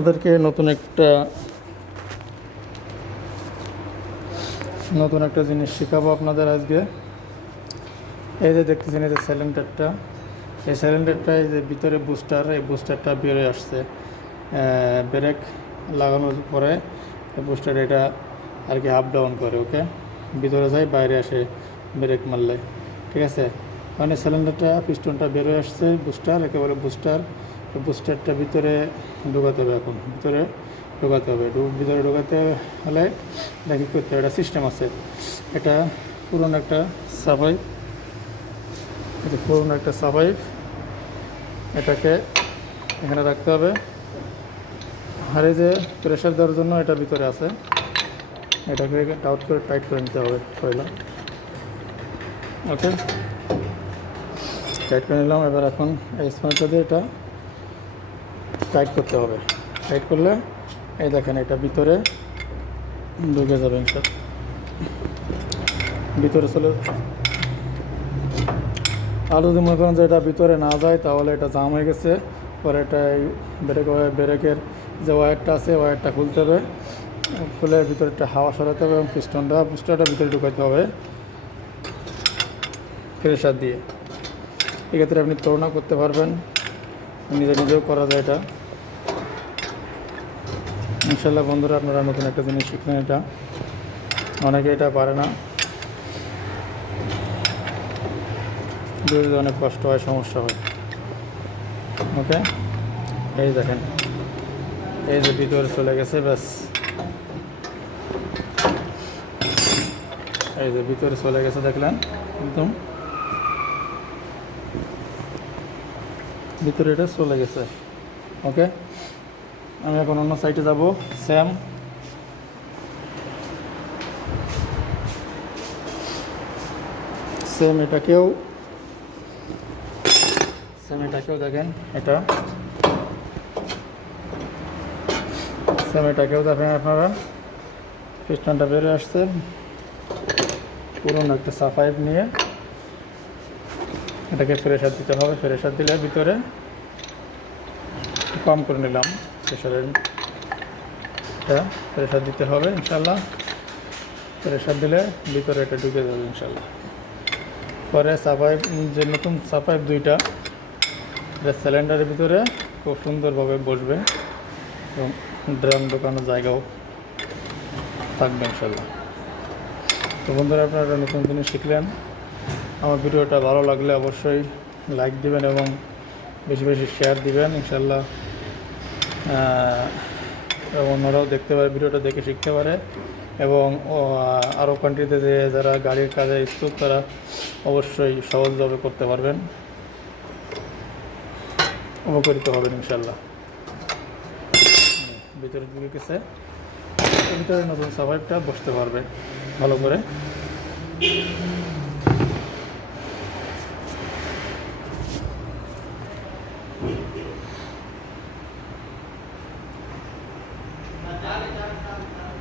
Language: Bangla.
আপনাদেরকে নতুন একটা জিনিস শেখাবো আপনাদের আজকে। এই যে দেখতেছেন, এই যে সিলিন্ডারটা, এই সিলিন্ডারটা, এই যে ভিতরে বুস্টার, এই বুস্টারটা বেরোয় আসছে। ব্রেক লাগানোর পরে এই বুস্টার এটা আর কি আপ ডাউন করে, ওকে, ভিতরে যায় বাইরে আসে ব্রেক মারলে, ঠিক আছে। মানে সিলিন্ডারটা পিস্টনটা বেরোয় আসছে, বুস্টার একেবারে বুস্টারটা ভিতরে ঢোকাতে হবে। এখন ভিতরে ঢোকাতে হবে, ভিতরে ঢোকাতে হলে এটা কী করতে হবে, এটা সিস্টেম আছে। এটা পুরনো একটা সাপাইপ, এটাকে এখানে রাখতে হবে। আর এই যে প্রেশার দেওয়ার জন্য এটা ভিতরে আছে, এটাকে টাউট করে টাইট করে নিতে হবে পয়লা, ওকে। টাইট করে নিলাম। এবার এখন এই স্পানটা দিয়ে এটা টাইট করতে হবে। টাইট করলে এই দেখেন এটা ভিতরে ঢুকে যাবে, ভিতরে চলে। আর যদি মনে করেন যে এটা ভিতরে না যায়, তাহলে এটা জাম হয়ে গেছে, পরে এটা ব্রেকের যে ওয়্যারটা আছে, ওয়্যারটা খুলতে হবে, খুলে ভিতরে একটা হাওয়া সরাতে হবে এবং বুস্টারটা ভিতরে ঢুকাতে হবে প্রেশার দিয়ে। এক্ষেত্রে আপনি তুলনা করতে পারবেন, নিজেও করা যায় এটা। ইনশাল্লাহ বন্ধুরা, আপনারা নতুন একটা জিনিস শিখলেন। এটা অনেকে এটা পারে না, যদি অনেক কষ্ট হয়, সমস্যা হয়, ওকে। এই দেখেন, এই যে ভিতরে চলে গেছে, ব্যাস, এই যে ভিতরে চলে গেছে, দেখলেন একদম ভিতরে এটা চলে গেছে, ওকে। আমি এখন অন্য সাইডে যাব। সেম এটাকেও দেখেন, এটাকেও দেখেন আপনারা, পিস্টনটা বেরিয়ে আসছে। পুরনো একটা সাপাইপ নিয়ে এটাকে প্রেশার দিতে হবে। প্রেশার দিলে ভিতরে কম করে নিলাম প্রেশার দিতে হবে ইনশাল্লাহ। প্রেশার দিলে ভিতরে এটা ঢুকে যাবে ইনশাল্লাহ। পরে সাপাইপ, যে নতুন সাপাইপ দুইটা সিলিন্ডারের ভিতরে খুব সুন্দরভাবে বসবে এবং ড্রাম ঢোকানোর জায়গাও থাকবে ইনশাল্লাহ। তো বন্ধুরা, আপনারা নতুন জিনিস শিখলেন। আমার ভিডিওটা ভালো লাগলে অবশ্যই লাইক দিবেন এবং বেশি বেশি শেয়ার দিবেন ইনশাল্লাহ। অন্যরাও দেখতে পারে, ভিডিওটা দেখে শিখতে পারে এবং আরও কান্ট্রিতে যে যারা গাড়ির কাজে ইচ্ছুক, তারা অবশ্যই সহজভাবে করতে পারবেন, উপকৃত হবেন ইনশাল্লাহ। ভিতরে ঢুকে গেছে, ভিতরে নতুন সাপাইপটা বসতে পারবে ভালো করে।